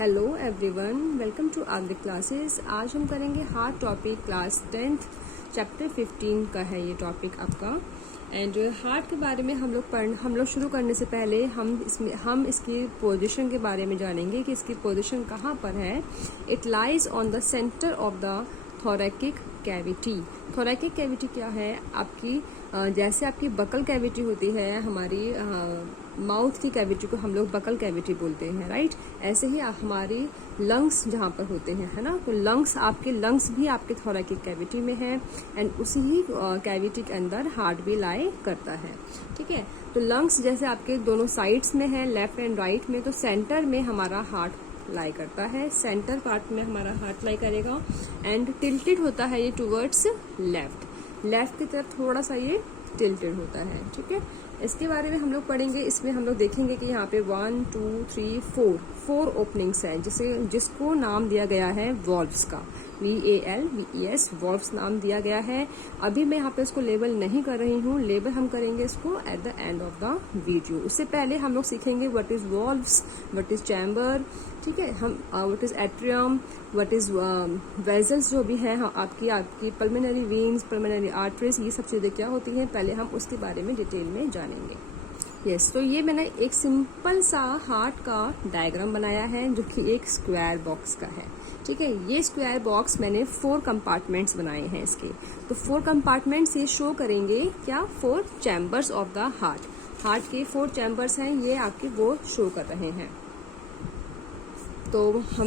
Hello everyone, welcome to our classes. आज हम करेंगे heart topic class 10th chapter 15 का है ये टॉपिक आपका। एंड हार्ट के बारे में हम लोग शुरू करने से पहले हम इसकी पोजीशन के बारे में जानेंगे कि इसकी पोजीशन कहाँ पर है। It lies on the centre of the thoracic cavity. Thoracic cavity क्या है? आपकी जैसे आपकी बकल कैविटी होती है, हमारी माउथ की कैविटी को हम लोग बकल कैविटी बोलते हैं, राइट। ऐसे ही हमारी लंग्स जहाँ पर होते हैं, है ना, तो आपके लंग्स भी आपके थोरैकिक कैविटी में है। एंड उसी ही कैविटी के अंदर हार्ट भी लाई करता है, ठीक है। तो लंग्स जैसे आपके दोनों साइड्स में है, लेफ्ट एंड राइट में, तो सेंटर में हमारा हार्ट लाई करता है, सेंटर पार्ट में हमारा हार्ट लाई करेगा। एंड टिल्टेड होता है ये टूवर्ड्स लेफ्ट की तरफ थोड़ा सा ये टिल्टेड होता है, ठीक है। इसके बारे में हम लोग पढ़ेंगे। इसमें हम लोग देखेंगे कि यहाँ पे 1 2 3 4 ओपनिंग्स हैं, जिसको नाम दिया गया है वॉल्व्स का। VALVES वॉल्व्स नाम दिया गया है। अभी मैं यहाँ पे इसको लेबल नहीं कर रही हूँ, लेबल हम करेंगे इसको at the end of the video. उससे पहले हम लोग सीखेंगे what is valves, what is chamber, ठीक है। हम what is atrium, what is vessels जो भी है, आपकी पल्मोनरी वेन्स, पल्मोनरी आर्टरीज, ये सब चीजें क्या होती हैं, पहले हम उसके बारे में डिटेल में जानेंगे। यस, तो ये मैंने एक सिंपल सा हार्ट का डायग्राम बनाया है जो कि एक स्क्वायर बॉक्स का है, ठीक है। ये स्क्वायर बॉक्स मैंने 4 कंपार्टमेंट्स बनाए हैं इसके। तो 4 कंपार्टमेंट्स ये शो करेंगे क्या? 4 चैम्बर्स ऑफ द हार्ट के 4 चैम्बर्स हैं, ये आपके वो शो कर रहे हैं। तो हम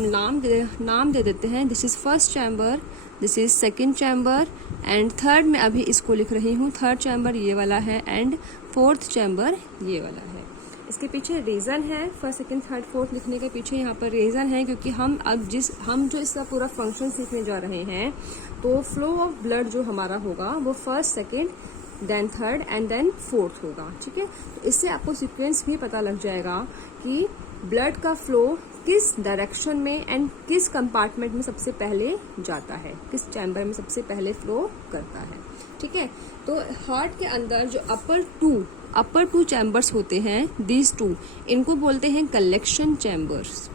नाम दे देते हैं। This is first chamber, this is second chamber, and third में अभी इसको लिख रही हूँ। थर्ड चैम्बर ये वाला है, एंड फोर्थ चैम्बर ये वाला है। इसके पीछे रीजन है, फर्स्ट सेकेंड थर्ड फोर्थ लिखने के पीछे यहाँ पर रीजन है, क्योंकि हम जो इसका पूरा फंक्शन सीखने जा रहे हैं, तो फ्लो ऑफ ब्लड जो हमारा होगा वो first second then third and then fourth होगा, ठीक है। तो इससे आपको सीक्वेंस भी पता लग जाएगा कि ब्लड का फ्लो किस डायरेक्शन में एंड किस कंपार्टमेंट में सबसे पहले जाता है, किस चैम्बर में सबसे पहले फ्लो करता है, ठीक है। तो हार्ट के अंदर जो अपर टू चैम्बर्स होते हैं, दीज 2, इनको बोलते हैं कलेक्शन चैम्बर्स।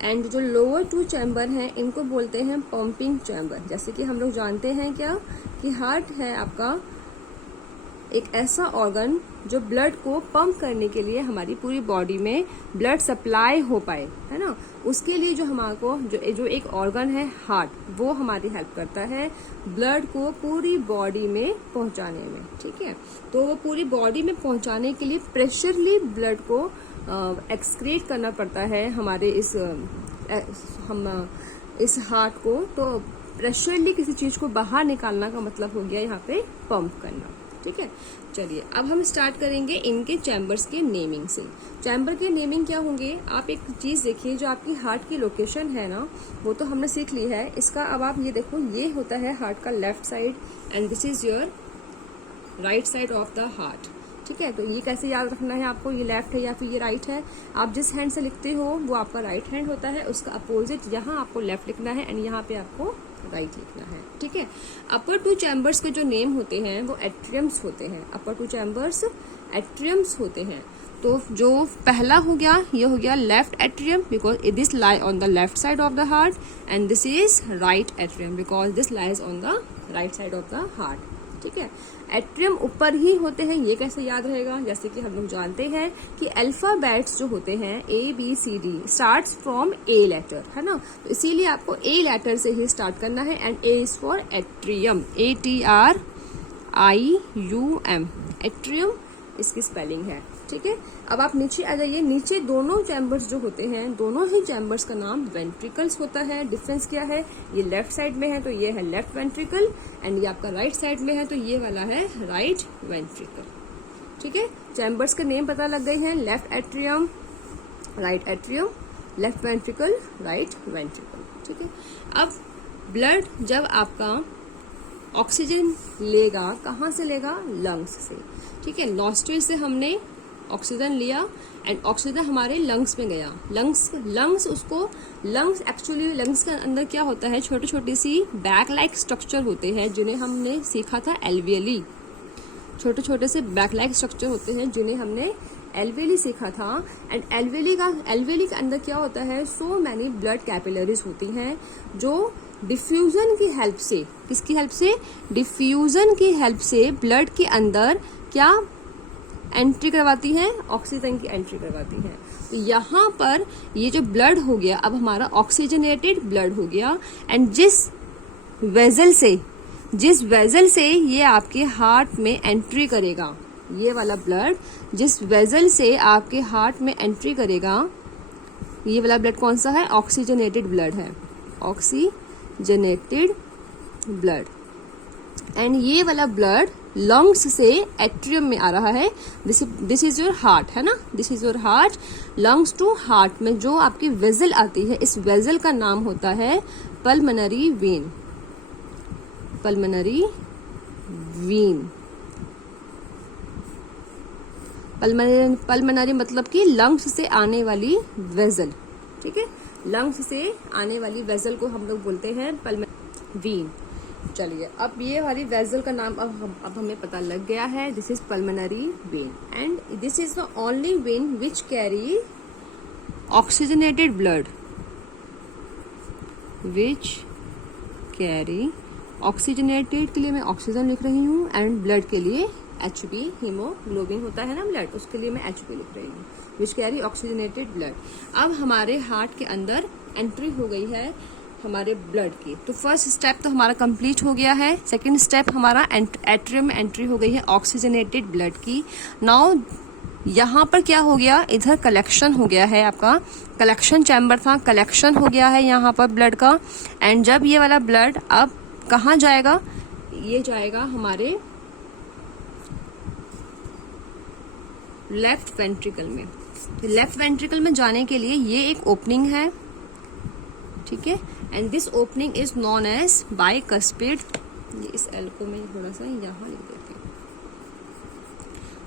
एंड जो लोअर 2 चैम्बर हैं, इनको बोलते हैं पंपिंग चैम्बर। जैसे कि हम लोग जानते हैं क्या कि हार्ट है आपका एक ऐसा ऑर्गन जो ब्लड को पंप करने के लिए हमारी पूरी बॉडी में ब्लड सप्लाई हो पाए, है ना। उसके लिए जो हमारे जो एक ऑर्गन है हार्ट, वो हमारी हेल्प करता है ब्लड को पूरी बॉडी में पहुंचाने में, ठीक है। तो वो पूरी बॉडी में पहुंचाने के लिए प्रेशरली ब्लड को एक्सक्रीट करना पड़ता है हमारे इस हार्ट को। तो प्रेशरली किसी चीज को बाहर निकालना का मतलब हो गया यहाँ पे पंप करना, ठीक है। चलिए अब हम स्टार्ट करेंगे इनके चैम्बर्स के नेमिंग से। चैम्बर के नेमिंग क्या होंगे? आप एक चीज देखिए, जो आपकी हार्ट की लोकेशन है ना, वो तो हमने सीख ली है। इसका अब आप ये देखो, ये होता है हार्ट का left side and this is your right side of the heart, ठीक है। तो ये कैसे याद रखना है आपको, ये लेफ्ट है या फिर ये राइट है। आप जिस हैंड से लिखते हो वो आपका राइट हैंड होता है, उसका अपोजिट यहाँ आपको लेफ्ट लिखना है एंड यहाँ पे आपको राइट लिखना है, ठीक है। अपर 2 चैम्बर्स के जो नेम होते हैं वो एट्रियम्स होते हैं। अपर 2 चैम्बर्स एट्रियम्स होते हैं। तो जो पहला हो गया, ये हो गया left atrium, because this lie on the left side of the heart, and this is right atrium because this lies on the right side of the heart, ठीक है। एट्रियम ऊपर ही होते हैं, ये कैसे याद रहेगा? जैसे कि हम लोग जानते हैं कि अल्फाबेट्स जो होते हैं ABCD starts from A letter, है ना। तो इसीलिए आपको A लेटर से ही स्टार्ट करना है, and A is for atrium, ATRIUM, atrium इसकी स्पेलिंग है, ठीक है। अब आप नीचे आ जाइए। नीचे दोनों चैम्बर्स जो होते हैं, दोनों ही चैम्बर्स का नाम वेंट्रिकल्स होता है। डिफरेंस क्या है? ये लेफ्ट साइड में है तो ये है लेफ्ट वेंट्रिकल, एंड ये आपका राइट साइड में है तो ये वाला है राइट वेंट्रिकल, ठीक है। चैम्बर्स के नेम पता लग गए हैं, left atrium, right atrium, left ventricle, right ventricle, ठीक है। अब ब्लड जब आपका ऑक्सीजन लेगा, कहाँ से लेगा? लंग्स से, ठीक है। नॉस्ट्रिल से हमने ऑक्सीजन लिया एंड ऑक्सीजन हमारे लंग्स में गया। लंग्स एक्चुअली लंग्स के अंदर क्या होता है, छोटी छोटी सी बैग लाइक स्ट्रक्चर होते हैं जिन्हें हमने सीखा था एल्वियली। छोटे छोटे से बैक लाइक स्ट्रक्चर होते हैं जिन्हें हमने एल्वेली सीखा था। एंड एल्वेली के अंदर क्या होता है, सो मैनी ब्लड कैपिलरीज होती हैं जो डिफ्यूजन की हेल्प से, किसकी हेल्प से, डिफ्यूजन की हेल्प से ब्लड के अंदर क्या एंट्री करवाती है, ऑक्सीजन की एंट्री करवाती है। तो यहाँ पर ये जो ब्लड हो गया अब हमारा ऑक्सीजनेटेड ब्लड हो गया। एंड जिस वेजल से ये आपके हार्ट में एंट्री करेगा, ये वाला ब्लड जिस वेजल से आपके हार्ट में एंट्री करेगा, ये वाला ब्लड कौन सा है, ऑक्सीजनेटेड ब्लड है, ऑक्सीजनेटेड ब्लड। एंड ये वाला ब्लड लंग्स से एट्रियम में आ रहा है। दिस इज योर हार्ट, है ना, this is your heart. Lungs to heart में जो आपकी वेजल आती है, इस वेजल का नाम होता है pulmonary when, pulmonary when. Pulmonary मतलब कि लंग्स से आने वाली वेजल, ठीक है, लंग्स से आने वाली वेजल को हम लोग बोलते हैं पल्मनरी वेन। चलिए, अब ये वाली वेजल का नाम अब हमें पता लग गया है, this is pulmonary when. And this is the only when which carry oxygenated blood, which carry oxygenated के लिए मैं ऑक्सीजन लिख रही हूँ, एंड ब्लड के लिए HB, हीमोग्लोबिन होता है ना ब्लड, उसके लिए मैं HB लिख रही हूँ, विच कैरी ऑक्सीजनेटेड ब्लड। अब हमारे हार्ट के अंदर एंट्री हो गई है हमारे ब्लड की, तो फर्स्ट स्टेप तो हमारा कंप्लीट हो गया है। सेकंड स्टेप हमारा एट्रियम में एंट्री हो गई है ऑक्सीजनेटेड ब्लड की। नाउ यहाँ पर क्या हो गया, इधर कलेक्शन हो गया है, आपका कलेक्शन चैम्बर था, कलेक्शन हो गया है यहाँ पर ब्लड का। एंड जब ये वाला ब्लड अब कहाँ जाएगा, ये जाएगा हमारे लेफ्ट वेंट्रिकल में। लेफ्ट वेंट्रिकल में जाने के लिए ये एक ओपनिंग है, ठीक है, and this opening is known as bicuspid. ये इस एल को मैं थोड़ा सा यहाँ लिख देती हूँ।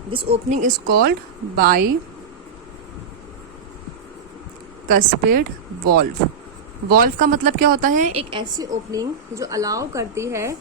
This opening is called bicuspid valve. Valve का मतलब क्या होता है, एक ऐसी ओपनिंग जो अलाउ करती है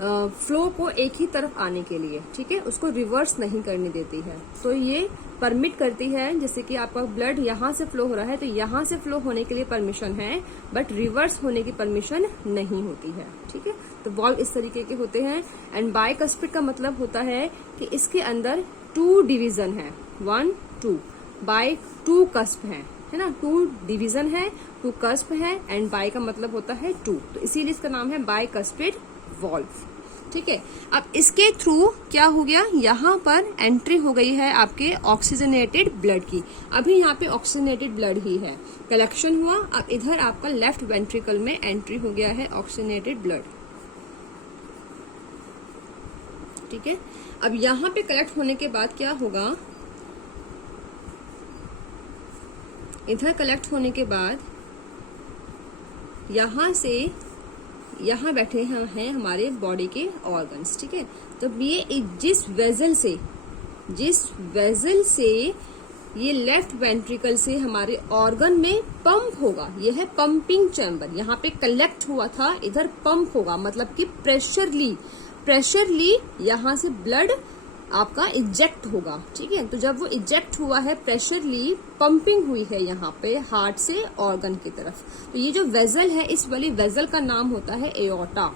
फ्लो को एक ही तरफ आने के लिए, ठीक है, उसको रिवर्स नहीं करने देती है। तो ये परमिट करती है, जैसे कि आपका ब्लड यहाँ से फ्लो हो रहा है तो यहाँ से फ्लो होने के लिए परमिशन है, बट रिवर्स होने की परमिशन नहीं होती है, ठीक है। तो वॉल्व इस तरीके के होते हैं। एंड बाइकस्पिड का मतलब होता है कि इसके अंदर 2 डिवीजन है, 1 2, बाई 2 कस्प है ना, 2 डिवीजन है, 2 कस्प है, एंड बाई का मतलब होता है 2, तो इसीलिए इसका नाम है बाइकस्पिड वॉल्व, ठीक है। अब इसके थ्रू क्या हो गया, यहाँ पर एंट्री हो गई है आपके ऑक्सीजनेटेड ब्लड की। अभी यहाँ पे ऑक्सीजनेटेड ब्लड ही है, कलेक्शन हुआ, अब इधर आपका लेफ्ट वेंट्रिकल में एंट्री हो गया है ऑक्सीजनेटेड ब्लड, ठीक है। अब यहाँ पे कलेक्ट होने के बाद क्या होगा, इधर कलेक्ट होने के बाद यहाँ से यहाँ बैठे हैं हमारे बॉडी के ऑर्गन्स, ठीक है। तो ये जिस वेजल से ये लेफ्ट वेंट्रिकल से हमारे ऑर्गन में पंप होगा, ये है पंपिंग चैम्बर। यहाँ पे कलेक्ट हुआ था, इधर पंप होगा, मतलब कि प्रेशरली यहाँ से ब्लड आपका इजेक्ट होगा, ठीक है। तो जब वो इजेक्ट हुआ है, प्रेशरली पंपिंग हुई है यहाँ पे हार्ट से ऑर्गन की तरफ। तो ये जो वेजल है, इस वाली वेजल का नाम होता है एओर्टा।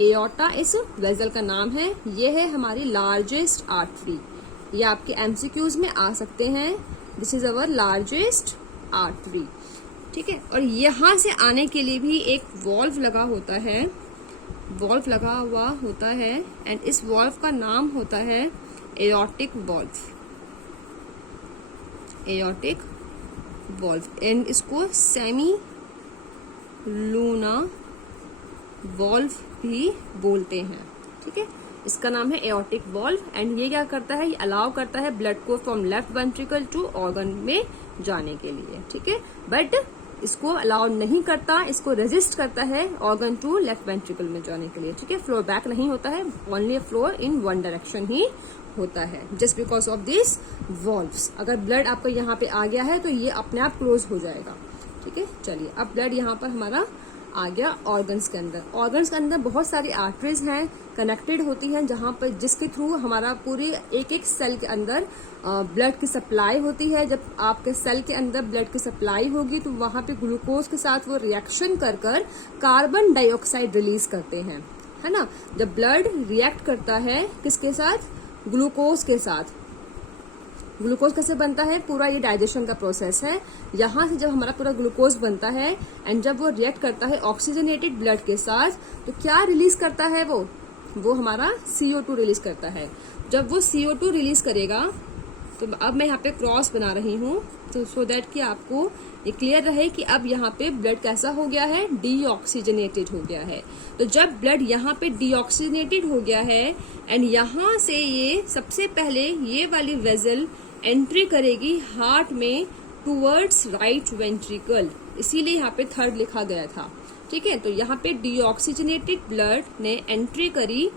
एओर्टा इस वेजल का नाम है। ये है हमारी लार्जेस्ट आर्टरी, ये आपके एमसीक्यूज में आ सकते हैं। This is our largest artery, ठीक है। और यहाँ से आने के लिए भी एक वॉल्व लगा होता है, वॉल्व लगा हुआ होता है, एंड इस वॉल्व का नाम होता है aortic valve, aortic valve. And इसको सेमी लूना वॉल्व भी बोलते हैं, ठीक है। इसका नाम है एओर्टिक वॉल्व। एंड ये क्या करता है, ये अलाउ करता है ब्लड को from left ventricle to organ में जाने के लिए, ठीक है। बट इसको अलाउ नहीं करता, इसको रेजिस्ट करता है ऑर्गन टू लेफ्ट वेंट्रिकल में जाने के लिए, ठीक है। फ्लो बैक नहीं होता है, only flow in one direction ही होता है, just because of this valves. अगर ब्लड आपका यहाँ पे आ गया है तो ये अपने आप क्लोज हो जाएगा, ठीक है। चलिए, अब ब्लड यहाँ पर हमारा आ गया ऑर्गन्स के अंदर। ऑर्गन्स के अंदर बहुत सारी आर्टरीज हैं कनेक्टेड होती हैं, जहां पर जिसके थ्रू हमारा पूरे एक एक सेल के अंदर ब्लड की सप्लाई होती है। जब आपके सेल के अंदर ब्लड की सप्लाई होगी तो वहां पे ग्लूकोज के साथ वो रिएक्शन कर कर कार्बन डाइऑक्साइड रिलीज करते हैं, है ना। जब ब्लड रिएक्ट करता है किसके साथ, ग्लूकोज के साथ। ग्लूकोज कैसे बनता है, पूरा ये डाइजेशन का प्रोसेस है। यहाँ से जब हमारा पूरा ग्लूकोज बनता है एंड जब वो रिएक्ट करता है ऑक्सीजनेटेड ब्लड के साथ, तो क्या रिलीज करता है वो हमारा CO2 रिलीज करता है। जब वो CO2 रिलीज करेगा, तो अब मैं यहाँ पे क्रॉस बना रही हूँ तो सो दैट कि आपको ये क्लियर रहे कि अब यहाँ पे ब्लड कैसा हो गया है, डीऑक्सीजनेटेड हो गया है। तो जब ब्लड यहाँ पे डीऑक्सीजनेटेड हो गया है एंड यहाँ से ये सबसे पहले ये वाली वेजल एंट्री करेगी हार्ट में टूवर्ड्स राइट वेंट्रिकल, इसीलिए यहाँ पे थर्ड लिखा गया था, ठीक है। तो यहाँ पे डीऑक्सीजनेटेड ब्लड ने एंट्री करी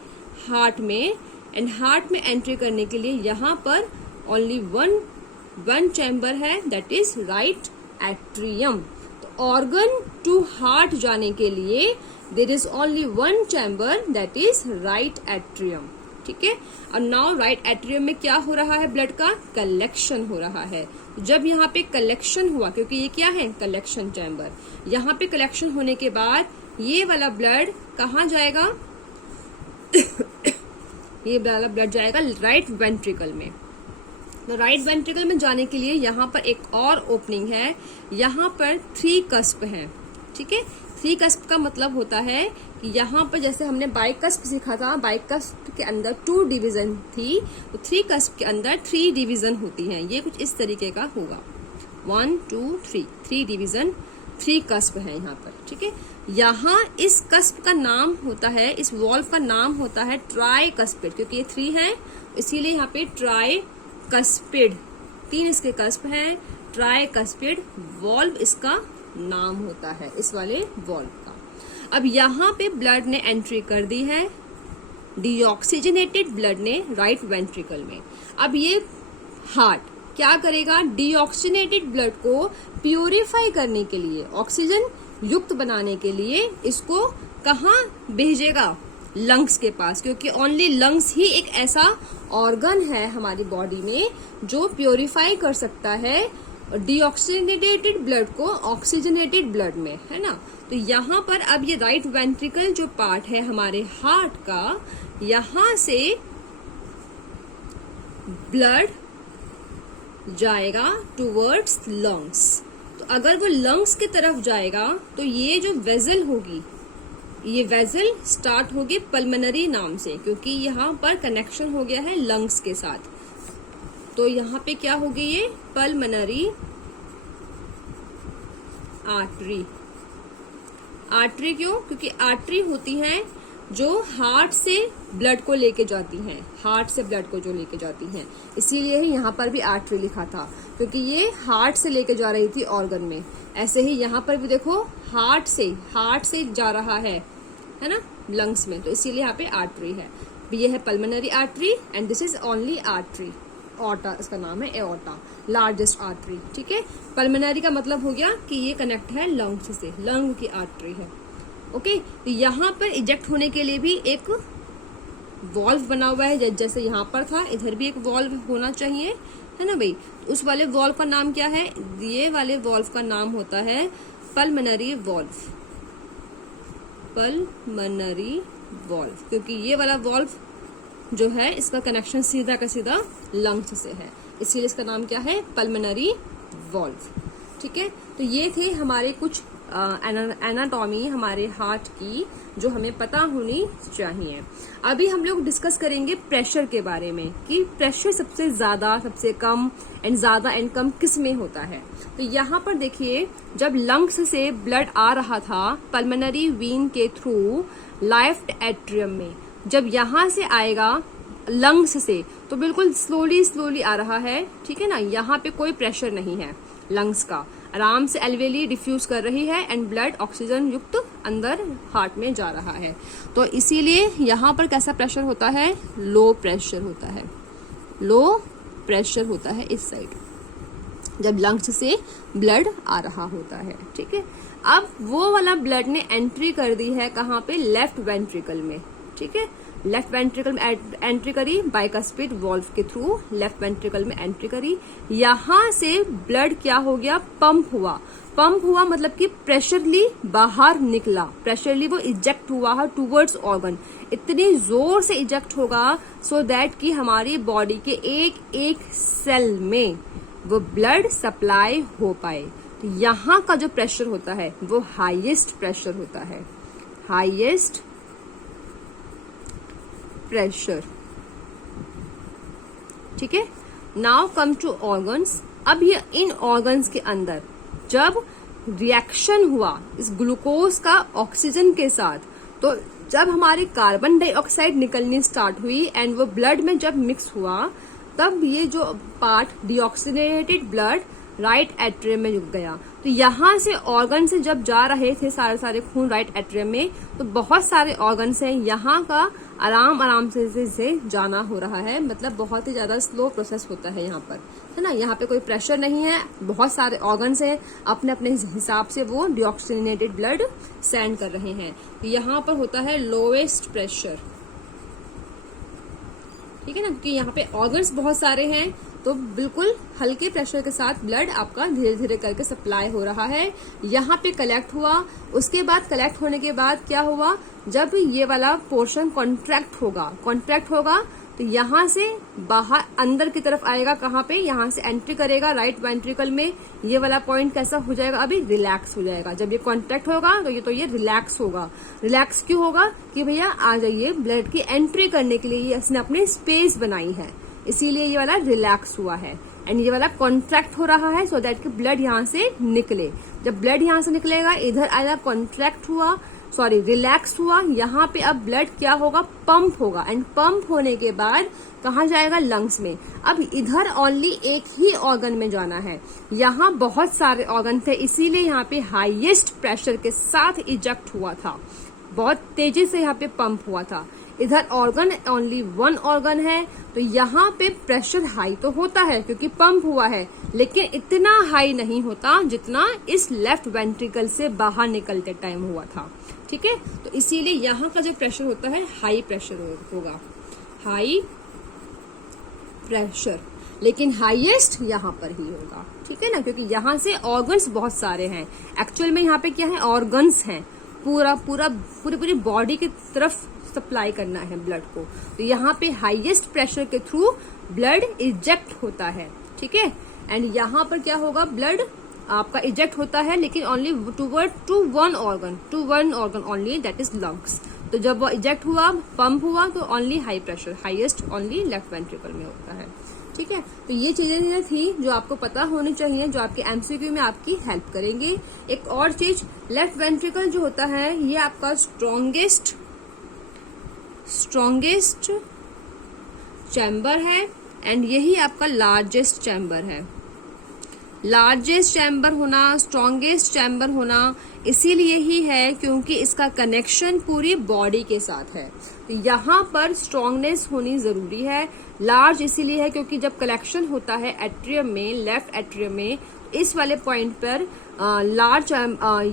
हार्ट में एंड हार्ट में एंट्री करने के लिए यहाँ पर ओनली वन चैम्बर है, दैट इज राइट एट्रियम। तो ऑर्गन टू हार्ट जाने के लिए there is only one chamber, that is right atrium, ठीक है। और नाउ राइट एट्रियम में क्या हो रहा है, ब्लड का कलेक्शन हो रहा है। जब यहाँ पे कलेक्शन हुआ, क्योंकि ये क्या है, कलेक्शन चैम्बर, यहाँ पे कलेक्शन होने के बाद ये वाला ब्लड कहाँ जाएगा ये वाला ब्लड जाएगा राइट वेंट्रिकल में। तो राइट वेंट्रिकल में जाने के लिए यहाँ पर एक और ओपनिंग है, यहाँ पर 3 कस्प है, ठीक है। 3 कस्प का मतलब होता है कि यहाँ पर जैसे हमने बाइकस्प सीखा था, बाइकस्प के अंदर 2 डिवीजन थी, तो 3 कस्प के अंदर 3 डिवीजन होती हैं। ये कुछ इस तरीके का होगा, 1 2 3 डिवीजन, 3 कस्प है यहाँ पर, ठीक है। यहाँ इस कस्प का नाम होता है, इस वॉल्व का नाम होता है ट्राई कस्पिड, क्योंकि ये 3 है इसीलिए यहाँ पे ट्राई कस्पिड, 3 इसके कस्प हैं, ट्राई कस्पिड वॉल्व इसका नाम होता है, इस वाले वॉल्व का। अब यहाँ पे ब्लड ने एंट्री कर दी है, डीऑक्सीजनेटेड ब्लड ने राइट वेंट्रिकल में। अब ये हार्ट क्या करेगा, डीऑक्सीजनेटेड ब्लड को प्यूरिफाई करने के लिए, ऑक्सीजन युक्त बनाने के लिए इसको कहाँ भेजेगा, लंग्स के पास, क्योंकि ओनली लंग्स ही एक ऐसा ऑर्गन है हमारी बॉडी में जो प्योरीफाई कर सकता है डीऑक्सीजनेटेड ब्लड को ऑक्सीजनेटेड ब्लड में, है ना। तो यहाँ पर अब ये राइट वेंट्रिकल जो पार्ट है हमारे हार्ट का, यहाँ से ब्लड जाएगा टुवर्ड्स लंग्स। तो अगर वो लंग्स की तरफ जाएगा तो ये जो वेजल होगी, ये वेजल स्टार्ट होगी पल्मोनरी नाम से, क्योंकि यहाँ पर कनेक्शन हो गया है लंग्स के साथ। तो यहाँ पे क्या होगी, ये पल्मोनरी आर्टरी। आर्टरी क्यों, क्योंकि आर्टरी होती हैं जो हार्ट से ब्लड को लेके जाती हैं, हार्ट से ब्लड को जो लेके जाती हैं, इसीलिए ही यहाँ पर भी आर्टरी लिखा था, क्योंकि ये हार्ट से लेके जा रही थी ऑर्गन में। ऐसे ही यहाँ पर भी देखो हार्ट से जा रहा है ना, लंग्स में, तो इसीलिए यहाँ पे आर्टरी है। ये है pulmonary artery and this is only artery, aorta इसका नाम है, एओर्टा, लार्जेस्ट आर्टरी, ठीक है। पल्मोनरी का मतलब हो गया कि ये कनेक्ट है लंग्स से, लंग की आर्टरी है, ओके। तो यहाँ पर इजेक्ट होने के लिए भी एक वॉल्व बना हुआ है, जैसे यहाँ पर था, इधर भी एक वॉल्व होना चाहिए, है ना भाई। उस वाले वॉल्व का नाम क्या है, ये वाले वॉल्व का नाम होता है पल्मोनरी वॉल्व, पल्मोनरी वॉल्व, क्योंकि ये वाला वॉल्व जो है इसका कनेक्शन सीधा का सीधा लंग्स से है, इसीलिए इसका नाम क्या है, पल्मोनरी वॉल्व, ठीक है। तो ये थे हमारे कुछ एनाटॉमी हमारे हार्ट की जो हमें पता होनी चाहिए। अभी हम लोग डिस्कस करेंगे प्रेशर के बारे में कि प्रेशर सबसे ज्यादा, सबसे कम एंड ज्यादा एंड कम किस में होता है। तो यहाँ पर देखिए, जब लंग्स से ब्लड आ रहा था पल्मोनरी वीन के थ्रू लेफ्ट एट्रियम में, जब यहाँ से आएगा लंग्स से तो बिल्कुल स्लोली आ रहा है, ठीक है ना। यहाँ पे कोई प्रेशर नहीं है, लंग्स का आराम से एल्वेली डिफ्यूज कर रही है एंड ब्लड ऑक्सीजन युक्त अंदर हार्ट में जा रहा है। तो इसीलिए यहाँ पर कैसा प्रेशर होता है, लो प्रेशर होता है, लो प्रेशर होता है इस साइड, जब लंग्स से ब्लड आ रहा होता है, ठीक है। अब वो वाला ब्लड ने एंट्री कर दी है कहाँ पे, लेफ्ट वेंट्रिकल में, ठीक है। लेफ्ट वेंट्रिकल में एंट्री करी, बाइकस्पिड वॉल्व के थ्रू लेफ्ट वेंट्रिकल में एंट्री करी। यहां से ब्लड क्या हो गया, पंप हुआ। पंप हुआ मतलब कि प्रेशरली बाहर निकला, प्रेशरली वो इजेक्ट हुआ है टूवर्ड्स ऑर्गन। इतनी जोर से इजेक्ट होगा सो दैट कि हमारी बॉडी के एक एक सेल में वो ब्लड सप्लाई हो पाए। तो यहाँ का जो प्रेशर होता है वो हाईएस्ट प्रेशर होता है, हाईएस्ट प्रेशर। ठीक है, नाउ कम टू ऑर्गन्स। अब ये इन ऑर्गन्स के अंदर जब रिएक्शन हुआ इस ग्लूकोज का ऑक्सीजन के साथ, तो जब हमारी कार्बन डाइऑक्साइड निकलनी स्टार्ट हुई एंड वो ब्लड में जब मिक्स हुआ, तब ये जो part deoxygenated blood right atrium में जुड़ गया। तो यहाँ से ऑर्गन से जब जा रहे थे सारे खून राइट एट्रियम में, तो बहुत सारे ऑर्गन्स हैं, यहाँ का आराम से जाना हो रहा है, मतलब बहुत ही ज्यादा स्लो प्रोसेस होता है यहाँ पर, है ना। यहाँ पे कोई प्रेशर नहीं है, बहुत सारे ऑर्गन्स हैं, अपने अपने हिसाब से वो डीऑक्सीनेटेड ब्लड सेंड कर रहे हैं। यहाँ पर होता है लोएस्ट प्रेशर, ठीक है ना, क्योंकि यहाँ पे ऑर्गन्स बहुत सारे हैं, तो बिल्कुल हल्के प्रेशर के साथ ब्लड आपका धीरे धीरे करके सप्लाई हो रहा है। यहाँ पे कलेक्ट हुआ, उसके बाद कलेक्ट होने के बाद क्या हुआ, जब ये वाला पोर्शन कॉन्ट्रैक्ट होगा तो यहाँ से बाहर अंदर की तरफ आएगा। कहाँ पे, यहाँ से एंट्री करेगा राइट वेंट्रिकल में। ये वाला पॉइंट कैसा हो जाएगा, अभी रिलैक्स हो जाएगा। जब ये कॉन्ट्रैक्ट होगा तो ये रिलैक्स होगा। रिलैक्स क्यों होगा, कि भैया आ जाइए, ब्लड की एंट्री करने के लिए ये इसने अपनी स्पेस बनाई है, इसीलिए ये वाला रिलैक्स हुआ है। एंड ये वाला कॉन्ट्रैक्ट हो रहा है सो दैट कि ब्लड यहाँ से निकले। जब ब्लड यहाँ से निकलेगा, इधर आएगा, कॉन्ट्रैक्ट हुआ, रिलैक्स हुआ। यहाँ पे अब ब्लड क्या होगा, पंप होगा। एंड पंप होने के बाद कहाँ जाएगा, लंग्स में। अब इधर ओनली एक ही ऑर्गन में जाना है, यहाँ बहुत सारे ऑर्गन थे, इसीलिए यहाँ पे हाईएस्ट प्रेशर के साथ इजेक्ट हुआ था, बहुत तेजी से यहाँ पे पंप हुआ था। इधर ऑर्गन ओनली वन ऑर्गन है, तो यहाँ पे प्रेशर हाई तो होता है क्योंकि पंप हुआ है, लेकिन इतना हाई नहीं होता जितना इस लेफ्ट वेंट्रिकल से बाहर निकलते टाइम हुआ था। ठीक है, तो इसीलिए यहाँ का जो प्रेशर होता है हाई प्रेशर होगा, हाई प्रेशर, लेकिन हाईएस्ट यहाँ पर ही होगा। ठीक है ना, क्योंकि यहाँ से ऑर्गन्स बहुत सारे हैं। एक्चुअल में यहाँ पे क्या है, ऑर्गन्स हैं, पूरी बॉडी की तरफ सप्लाई करना है ब्लड को। तो यहाँ पे हाईएस्ट प्रेशर के थ्रू ब्लड इजेक्ट होता है। ठीक है, एंड यहाँ पर क्या होगा, ब्लड आपका इजेक्ट होता है, लेकिन only to one organ only, that is lungs. तो जब वो इजेक्ट हुआ, पंप हुआ, तो only high pressure, highest only left ventricle में होता है। ठीक है, तो ये चीजें थी जो आपको पता होनी चाहिए, जो आपके एमसीक्यू में आपकी हेल्प करेंगे। एक और चीज, लेफ्ट वेंट्रिकल जो होता है ये आपका स्ट्रॉन्गेस्ट चैम्बर है, एंड यही आपका लार्जेस्ट चैम्बर है। लार्जेस्ट चैम्बर होना, स्ट्रॉन्गेस्ट चैम्बर होना इसीलिए ही है क्योंकि इसका कनेक्शन पूरी बॉडी के साथ है। तो यहाँ पर स्ट्रॉन्गनेस होनी जरूरी है। लार्ज इसीलिए है क्योंकि जब कलेक्शन होता है एट्रियम में, लेफ्ट एट्रियम में, इस वाले पॉइंट पर लार्ज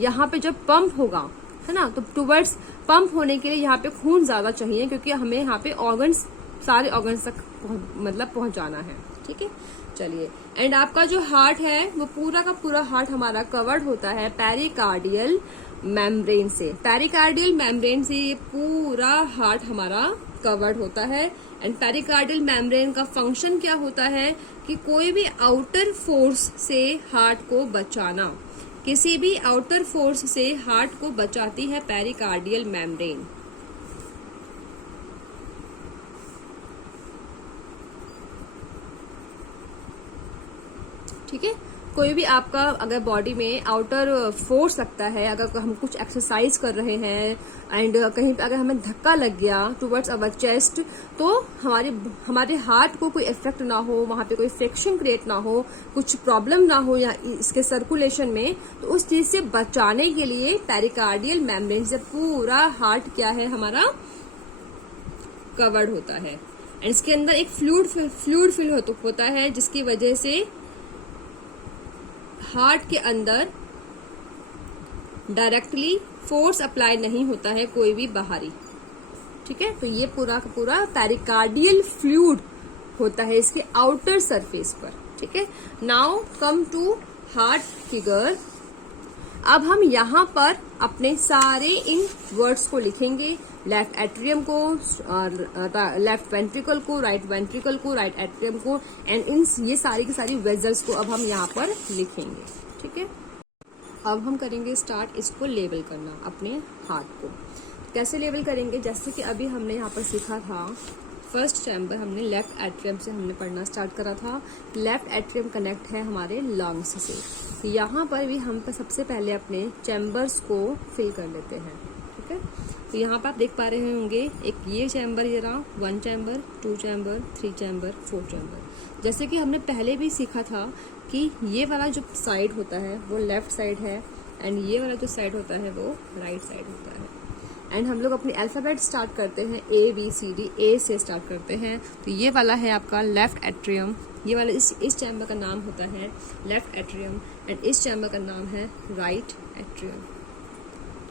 यहाँ पे जब पंप होगा, है ना, तो टूवर्ड्स पंप होने के लिए यहाँ पे खून ज्यादा चाहिए, क्योंकि हमें यहाँ पे ऑर्गन्स, सारे ऑर्गन्स तक पहुंचाना है। ठीक है, चलिए। एंड आपका जो हार्ट है वो पूरा का पूरा हार्ट हमारा कवर्ड होता है पेरिकार्डियल मेम्ब्रेन से। पेरिकार्डियल मेम्ब्रेन से ये पूरा हार्ट हमारा कवर्ड होता है। एंड पेरिकार्डियल मेम्ब्रेन का फंक्शन क्या होता है कि कोई भी आउटर फोर्स से हार्ट को बचाना, किसी भी आउटर फोर्स से हार्ट को बचाती है पेरिकार्डियल मेम्ब्रेन। ठीक है, कोई भी आपका अगर बॉडी में आउटर फोर्स लगता है, अगर हम कुछ एक्सरसाइज कर रहे हैं एंड कहीं पे अगर हमें धक्का लग गया टुवर्ड्स अवर चेस्ट, तो हमारे हार्ट को कोई इफेक्ट ना हो, वहां पे कोई फ्रिक्शन क्रिएट ना हो, कुछ प्रॉब्लम ना हो या इसके सर्कुलेशन में, तो उस चीज से बचाने के लिए पेरिकार्डियल मेम्ब्रेन से पूरा हार्ट क्या है हमारा कवर्ड होता है। एंड इसके अंदर एक फ्लूइड फिल होता है, जिसकी वजह से हार्ट के अंदर डायरेक्टली फोर्स अप्लाई नहीं होता है कोई भी बाहरी। ठीक है। तो ये पूरा का पूरा पेरिकार्डियल फ्लूइड होता है इसके आउटर सरफेस पर, ठीक है। Now come to heart figure. अब हम यहाँ पर अपने सारे इन वर्ड्स को लिखेंगे, लेफ्ट एट्रियम को, लेफ्ट वेंट्रिकल को, राइट वेंट्रिकल को, राइट एट्रियम को, एंड इन ये सारी की सारी वेजल्स को अब हम यहाँ पर लिखेंगे, ठीक है। अब हम करेंगे स्टार्ट इसको लेबल करना, अपने हार्ट को कैसे लेबल करेंगे। जैसे कि अभी हमने यहाँ पर सीखा था, फर्स्ट चैम्बर हमने लेफ्ट एट्रियम से हमने पढ़ना स्टार्ट करा था। लेफ्ट एट्रियम कनेक्ट है हमारे लंग्स से। यहाँ पर भी हम सबसे पहले अपने चैम्बर्स को फिल कर लेते हैं, ठीक है। तो यहाँ पर आप देख पा रहे होंगे, एक ये चैम्बर, ये रहा 1 चैम्बर, 2 चैम्बर, 3 चैम्बर, 4 चैम्बर। जैसे कि हमने पहले भी सीखा था कि ये वाला जो साइड होता है वो लेफ्ट साइड है, एंड ये वाला जो साइड होता है वो राइट साइड होता है। एंड हम लोग अपनी अल्फाबेट स्टार्ट करते हैं ABCD, A से स्टार्ट करते हैं। तो ये वाला है आपका लेफ्ट एट्रियम, ये वाला इस चैम्बर का नाम होता है लेफ्ट एट्रियम, एंड इस चैम्बर का नाम है राइट एट्रियम,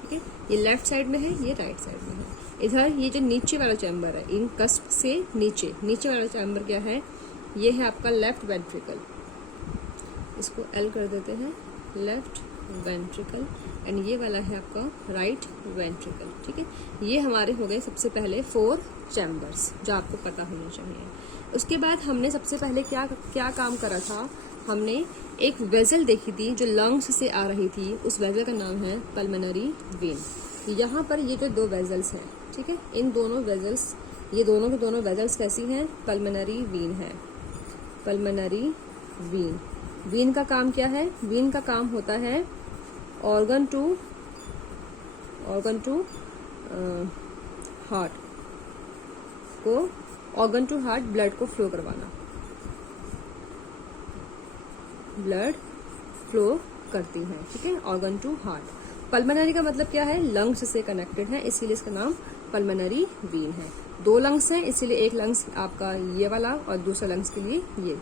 ठीक है। ये लेफ्ट साइड में है, ये राइट साइड में है। इधर ये जो नीचे वाला चैम्बर है, इन कस्प से नीचे वाला चैम्बर क्या है, ये है आपका लेफ्ट वेंट्रिकल। इसको L कर देते हैं, लेफ्ट वेंट्रिकल, एंड ये वाला है आपका राइट वेंट्रिकल, ठीक है। ये हमारे हो गए सबसे पहले 4 चैम्बर्स जो आपको पता होना चाहिए। उसके बाद हमने सबसे पहले क्या काम करा था, हमने एक वेजल देखी थी जो लंग्स से आ रही थी। उस वेजल का नाम है पल्मोनरी वेन। यहाँ पर ये जो 2 वेजल्स हैं, ठीक है, इन दोनों वेजल्स, ये दोनों के दोनों वेजल्स कैसी हैं, पल्मोनरी वेन है। पल्मोनरी वेन, वेन का काम क्या है, वेन का काम होता है ऑर्गन टू हार्ट को, ऑर्गन टू हार्ट ब्लड को फ्लो करवाना, ब्लड फ्लो करती है, ठीक है, ऑर्गन टू हार्ट। पल्मोनरी का मतलब क्या है, लंग्स से कनेक्टेड है, इसीलिए इसका नाम पल्मोनरी वेन है। 2 लंग्स हैं, इसीलिए एक लंग्स आपका ये वाला और दूसरा लंग्स के लिए ये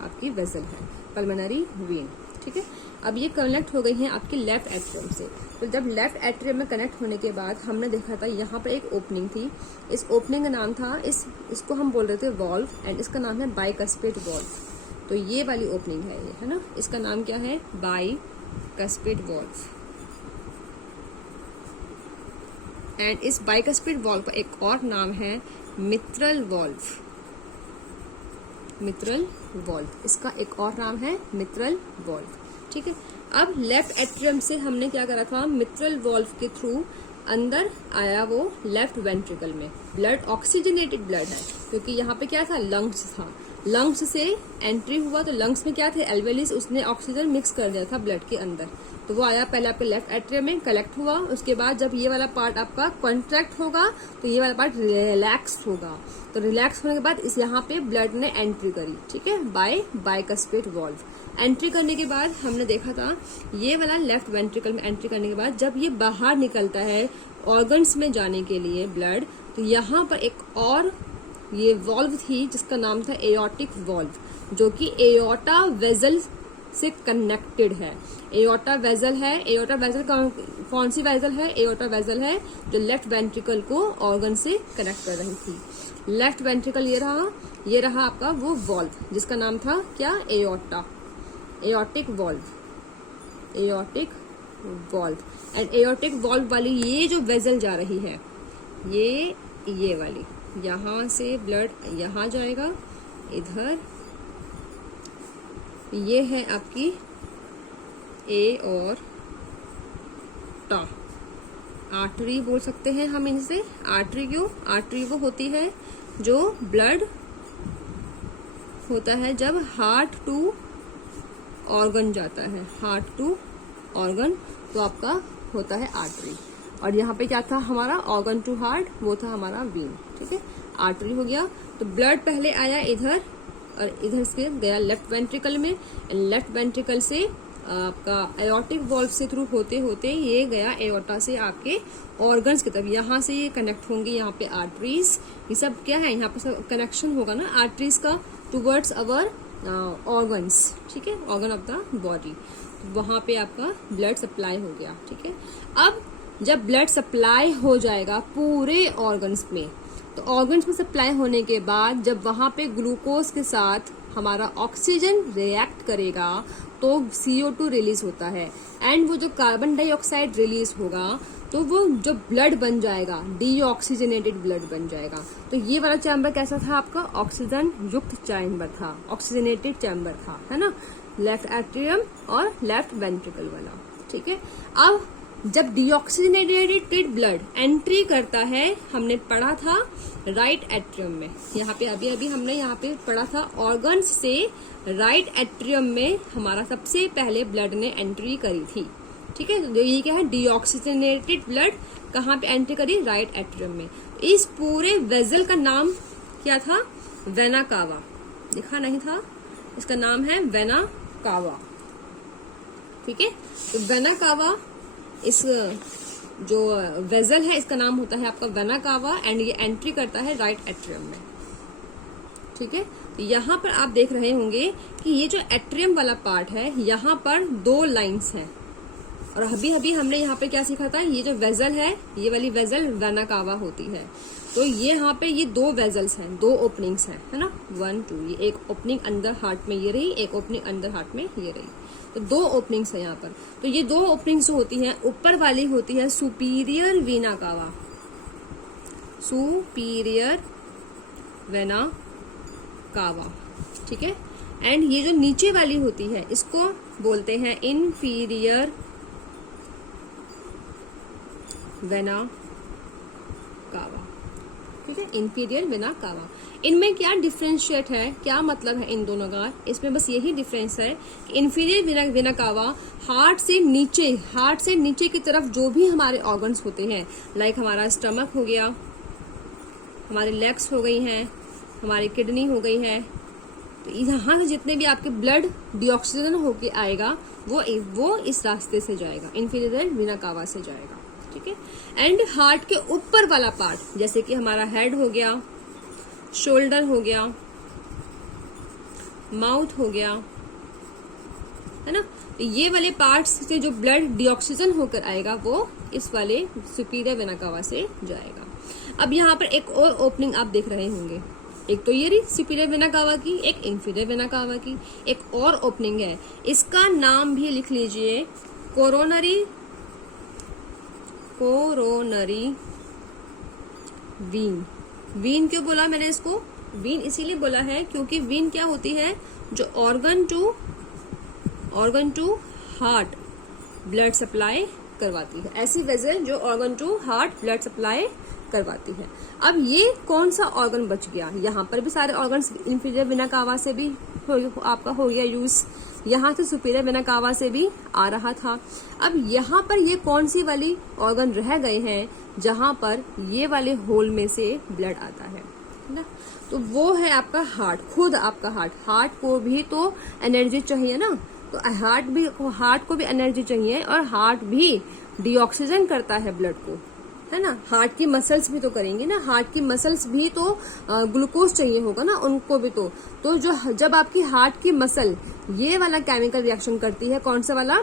आपकी वेसल है, पल्मोनरी वेन, ठीक है। अब ये कनेक्ट हो गई हैं आपकी लेफ्ट एट्रियम से। तो जब लेफ्ट एट्रियम में कनेक्ट होने के बाद हमने देखा था यहाँ पर एक ओपनिंग थी, इस ओपनिंग का नाम था, इसको हम बोल रहे थे वॉल्व, एंड इसका नाम है बाइकस्पिड वॉल्व। तो ये वाली ओपनिंग है ये, है ना, इसका नाम क्या है, बाइकस्पिड वॉल्व। एंड इस बाइकस्पिड वॉल्व का एक और नाम है मित्रल वॉल्व। मित्रल वॉल्व, इसका एक और नाम है मित्रल वॉल्व, ठीक है। अब लेफ्ट एट्रियम से हमने क्या करा था, मित्रल वॉल्व के थ्रू अंदर आया वो लेफ्ट वेंट्रिकल में। ब्लड ऑक्सीजनेटेड ब्लड है, क्योंकि यहाँ पे क्या था, लंग्स था, लंग्स से एंट्री हुआ, तो लंग्स में क्या थे, एल्वेलिस, उसने ऑक्सीजन मिक्स कर दिया था ब्लड के अंदर। तो वो आया पहले आपके लेफ्ट एट्रियम में, कलेक्ट हुआ। उसके बाद जब ये वाला पार्ट आपका कॉन्ट्रैक्ट होगा तो ये वाला पार्ट रिलैक्स होगा। तो रिलैक्स होने के बाद इस यहाँ पे ब्लड ने एंट्री करी, ठीक है, बाइकस्पिड वॉल्व। एंट्री करने के बाद हमने देखा था ये वाला लेफ्ट वेंट्रिकल में एंट्री करने के बाद जब ये बाहर निकलता है ऑर्गन्स में जाने के लिए ब्लड, तो यहाँ पर एक और ये वॉल्व थी जिसका नाम था एओर्टिक वॉल्व, जो कि एओर्टा वेजल से कनेक्टेड है। एओर्टा वेजल है, एओर्टा वेजल कौन सी वेजल है, एओर्टा वेजल है जो लेफ्ट वेंट्रिकल को ऑर्गन से कनेक्ट कर रही थी। लेफ्ट वेंट्रिकल ये रहा आपका वो वॉल्व जिसका नाम था क्या, aorta, aortic valve, aortic valve. And aortic valve वाली ये जो वेजल जा रही है, ये वाली, यहाँ से ब्लड यहाँ जाएगा इधर, ये है आपकी ए और टा, आर्टरी बोल सकते हैं हम इनसे। आर्टरी क्यों, आर्टरी वो होती है जो ब्लड होता है जब हार्ट टू ऑर्गन जाता है, हार्ट टू ऑर्गन, तो आपका होता है आर्टरी। और यहाँ पे क्या था हमारा, ऑर्गन टू हार्ट, वो था हमारा वेन, ठीक है, आर्टरी हो गया। तो ब्लड पहले आया इधर और इधर से गया लेफ्ट वेंट्रिकल में, लेफ्ट वेंट्रिकल से आपका एओर्टिक वॉल्व से थ्रू होते होते ये गया एओर्टा से आपके ऑर्गन्स की तरफ। यहाँ से ये कनेक्ट होंगे, यहाँ पे आर्टरीज, ये सब क्या है, यहाँ पे सब कनेक्शन होगा ना आर्टरीज का टूवर्ड्स अवर ऑर्गन्स, ठीक है, ऑर्गन ऑफ द बॉडी। वहां पे आपका ब्लड सप्लाई हो गया, ठीक है। अब जब ब्लड सप्लाई हो जाएगा पूरे ऑर्गन्स में, तो ऑर्गन्स में सप्लाई होने के बाद जब वहां पे ग्लूकोज के साथ हमारा ऑक्सीजन रिएक्ट करेगा तो CO2 रिलीज होता है, एंड वो जो कार्बन डाइऑक्साइड रिलीज होगा तो वो जो ब्लड बन जाएगा डीऑक्सीजनेटेड ब्लड बन जाएगा। तो ये वाला चैम्बर कैसा था आपका? ऑक्सीजन युक्त चैम्बर था, ऑक्सीजनेटेड चैम्बर था, है ना, लेफ्ट एट्रियम और लेफ्ट वेंट्रिकल वाला। ठीक है, अब जब डीऑक्सीजनेटेड ब्लड एंट्री करता है, हमने पढ़ा था राइट एट्रियम में, यहाँ पे अभी हमने यहाँ पे पढ़ा था ऑर्गन्स से राइट एट्रियम में हमारा सबसे पहले ब्लड ने एंट्री करी थी। ठीक है, तो ये क्या है? डीऑक्सीजनेटेड ब्लड कहाँ पे एंट्री करी? राइट एट्रियम में। इस पूरे वेजल का नाम क्या था? Vena cava. लिखा नहीं था, इसका नाम है वेना कावा। ठीक है, तो वेना कावा इस जो वेजल है इसका नाम होता है आपका वेना कावा, एंड ये एंट्री करता है राइट एट्रियम में। ठीक है, तो यहाँ पर आप देख रहे होंगे कि ये जो एट्रियम वाला पार्ट है, यहाँ पर 2 लाइंस हैं, और अभी हमने यहाँ पे क्या सीखा था? ये जो वेजल है, ये वाली वेजल वेना कावा होती है। तो ये यहाँ पे ये 2 वेजल्स हैं, 2 ओपनिंग्स हैं, है ना, 1 2, ये एक ओपनिंग अंदर हार्ट में ये रही, एक ओपनिंग अंदर हार्ट में ये रही, तो 2 ओपनिंग्स है यहाँ पर। तो ये 2 ओपनिंग्स जो होती हैं, ऊपर वाली होती है superior vena cava, superior vena cava. ठीक है, एंड ये जो नीचे वाली होती है इसको बोलते हैं इंफीरियर वेना कावा। ठीक है, इंफीरियर वेना कावा। इनमें क्या डिफरेंशिएट है, क्या मतलब है इन दोनों का? इसमें बस यही डिफरेंस है कि इंफीरियर वेना कावा हार्ट से नीचे की तरफ जो भी हमारे ऑर्गन्स होते हैं, लाइक हमारा स्टमक हो गया, हमारे लेग्स हो गई हैं, हमारी किडनी हो गई है, तो यहाँ से जितने भी आपके ब्लड डीऑक्सीजन होके आएगा वो इस रास्ते से जाएगा, इंफीरियर वेना कावा से जाएगा। ठीक है, एंड हार्ट के ऊपर वाला पार्ट, जैसे कि हमारा हेड हो गया, शोल्डर हो गया, माउथ हो गया, है ना, तो ये वाले पार्ट्स से जो ब्लड डीऑक्सीजन होकर आएगा वो इस वाले सुपीरियर वेना कावा से जाएगा। अब यहाँ पर एक और ओपनिंग आप देख रहे होंगे, एक तो ये रही सुपीरियर वेना कावा की, एक इंफीरियर वेना कावा की, एक और ओपनिंग है, इसका नाम भी लिख लीजिए कोरोनरी वीन। वीन क्यों बोला मैंने इसको? वीन इसीलिए बोला है क्योंकि वीन क्या होती है? जो organ to heart blood supply करवाती है, ऐसी वेसल जो organ to heart blood supply करवाती है। अब ये कौन सा ऑर्गन बच गया? यहाँ पर भी सारे ऑर्गन्स इंफीरियर वेना कावा से भी आपका हो गया यूज, यहाँ से सुपीरियर वेना कावा से भी आ रहा था। अब यहाँ पर ये कौन सी वाली ऑर्गन रह गए हैं जहां पर ये वाले होल में से ब्लड आता है ना? तो वो है आपका हार्ट, खुद आपका हार्ट को भी तो एनर्जी चाहिए ना, तो हार्ट को भी एनर्जी चाहिए, और हार्ट भी डीऑक्सीजन करता है ब्लड को, है ना। हार्ट की मसल्स भी तो करेंगे ना, हार्ट की मसल्स भी तो ग्लूकोज चाहिए होगा ना उनको भी तो जब आपकी हार्ट की मसल ये वाला केमिकल रिएक्शन करती है, कौन सा वाला?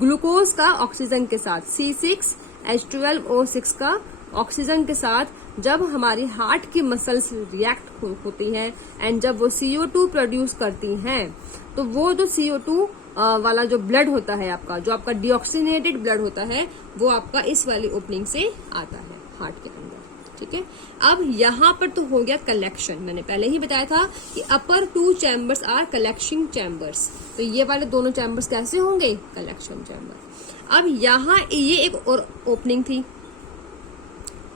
ग्लूकोज का ऑक्सीजन के साथ, C6H12O6 का ऑक्सीजन के साथ, जब हमारी हार्ट की मसल्स रिएक्ट होती हैं एंड जब वो CO2 प्रोड्यूस करती हैं, तो वो जो CO2 वाला जो ब्लड होता है आपका, जो आपका डीऑक्सीनेटेड ब्लड होता है, वो आपका इस वाली ओपनिंग से आता है हार्ट के अंदर। ठीक है, अब यहाँ पर तो हो गया कलेक्शन। मैंने पहले ही बताया था कि अपर 2 चैम्बर्स आर कलेक्शन चैम्बर्स, तो ये वाले दोनों चैम्बर्स कैसे होंगे? Collection chamber. अब यहाँ ये एक और ओपनिंग थी,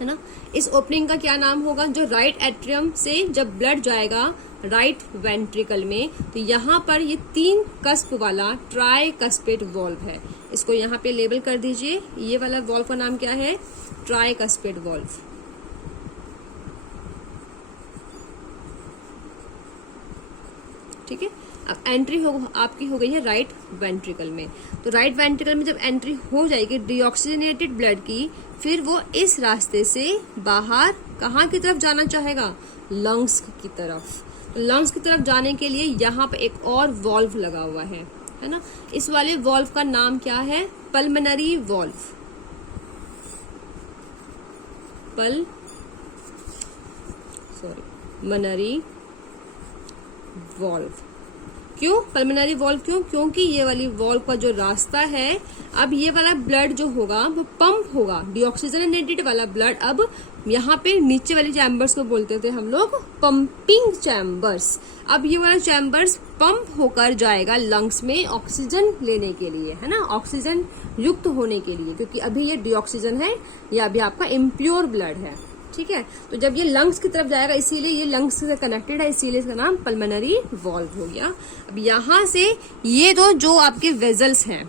है ना, इस ओपनिंग का क्या नाम होगा? जो राइट एट्रियम से जब ब्लड जाएगा राइट वेंट्रिकल में, तो यहाँ पर ये 3 कस्प वाला ट्राइकस्पेड वॉल्व है, इसको यहाँ पे लेबल कर दीजिए। ये वाला वॉल्व का नाम क्या है? ट्राइकस्पेड वॉल्व। ठीक है, अब एंट्री आपकी हो गई है राइट वेंट्रिकल में, तो राइट वेंट्रिकल में जब एंट्री हो जाएगी डीऑक्सीजनेटेड ब्लड की, फिर वो इस रास्ते से बाहर कहाँ की तरफ जाना चाहेगा? लंग्स की तरफ। तो लंग्स की तरफ जाने के लिए यहाँ पे एक और वॉल्व लगा हुआ है ना। इस वाले वॉल्व का नाम क्या है? Pulmonary valve. Pulmonary valve. क्यों पल्मोनरी वॉल्व? क्योंकि ये वाली वॉल्व का जो रास्ता है, अब ये वाला ब्लड जो होगा वो पंप होगा, डीऑक्सीजनेटेड वाला ब्लड अब यहाँ पे नीचे वाले चैम्बर्स को बोलते थे हम लोग पंपिंग चैम्बर्स। अब ये वाला चैम्बर्स पंप होकर जाएगा लंग्स में ऑक्सीजन लेने के लिए, है ना, ऑक्सीजन युक्त होने के लिए, क्योंकि अभी ये डीऑक्सीजन है, या अभी आपका इम्प्योर ब्लड है, ठीक है। तो जब ये लंग्स की तरफ जाएगा, इसीलिए ये लंग्स से कनेक्टेड है, इसीलिए इसका नाम पल्मोनरी वॉल्व हो गया। अब यहाँ से ये जो आपके वेजल्स हैं,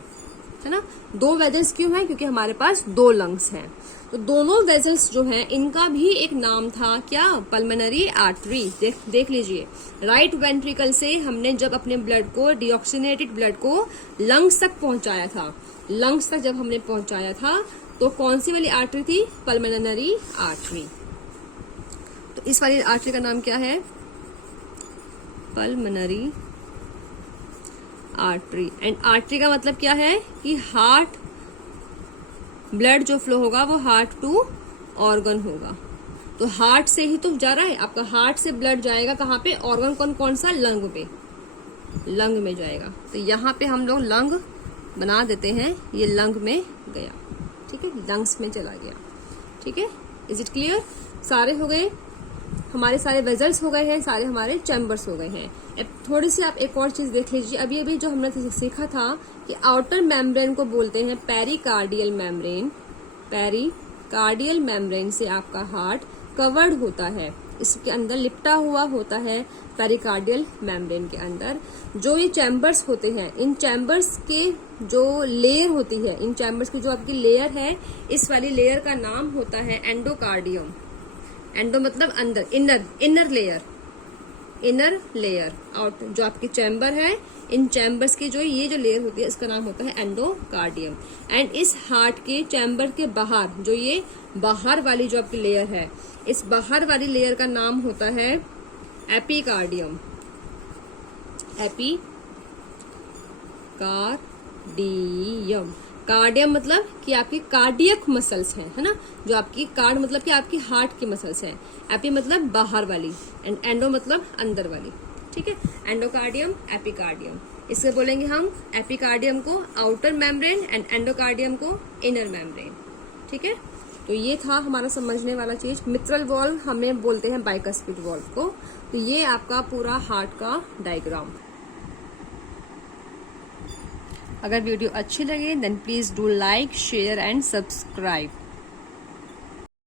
है ना, 2 वेजल्स क्यों हैं? क्योंकि हमारे पास 2 लंग्स हैं, तो दोनों वेजल्स जो हैं इनका भी एक नाम था, क्या? Pulmonary artery. देख लीजिए, राइट वेंट्रिकल से हमने जब अपने ब्लड को, डीऑक्सीजनेटेड ब्लड को लंग्स तक पहुंचाया था, लंग्स तक जब हमने पहुंचाया था, तो कौन सी वाली आर्टरी थी? Pulmonary artery. तो इस वाली आर्टरी का नाम क्या है? Pulmonary artery. एंड आर्टरी का मतलब क्या है कि हार्ट, ब्लड जो फ्लो होगा वो हार्ट टू ऑर्गन होगा। तो हार्ट से ही तो जा रहा है आपका, हार्ट से ब्लड जाएगा कहाँ पे? ऑर्गन कौन सा? लंग पे, लंग में जाएगा। तो यहाँ पे हम लोग लंग बना देते हैं, ये लंग में गया, ठीक है, लंग्स में चला गया, ठीक है। Is it clear? सारे हो गए, हमारे सारे वेजल्स हो गए हैं, सारे हमारे चैम्बर्स हो गए हैं। अब थोड़ी सी आप एक और चीज देख लीजिए, अभी जो हमने सीखा था कि आउटर मेम्ब्रेन को बोलते हैं पेरिकार्डियल मेम्ब्रेन। पेरिकार्डियल मेम्ब्रेन से आपका हार्ट कवर्ड होता है, इसके अंदर लिपटा हुआ होता है पेरिकार्डियल मेम्ब्रेन के अंदर। जो ये चैम्बर्स होते हैं, इन चैम्बर्स के जो लेयर होती है, इन चैम्बर्स की जो आपकी लेयर है, इस वाली लेयर का नाम होता है एंडोकार्डियम। एंडो मतलब अंदर, इनर लेयर आउट, जो आपकी चैम्बर है, इन चैम्बर्स की जो ये जो लेयर होती है, इसका नाम होता है एंडोकार्डियम। एंड इस हार्ट के चैम्बर के बाहर, जो ये बाहर वाली जो आपकी लेयर है, इस बाहर वाली लेयर का नाम होता है एपिकार्डियम। एपिकार्डियम, कार्डियम मतलब कि आपकी कार्डियक मसल्स हैं, है ना, जो आपकी कार्ड मतलब कि आपकी हार्ट की मसल्स हैं। एपी मतलब बाहर वाली, एंड एंडो मतलब अंदर वाली, ठीक है। एंडोकार्डियम, एपिकार्डियम, इससे बोलेंगे हम एपिकार्डियम को आउटर मेम्ब्रेन एंड एंडोकार्डियम को इनर मेम्ब्रेन, ठीक है। तो ये था हमारा समझने वाला चीज। मिट्रल वॉल्व हमें बोलते हैं बाइकस्पिड वॉल्व को। तो ये आपका पूरा हार्ट का डायग्राम। अगर वीडियो अच्छी लगे then please do like, share and subscribe.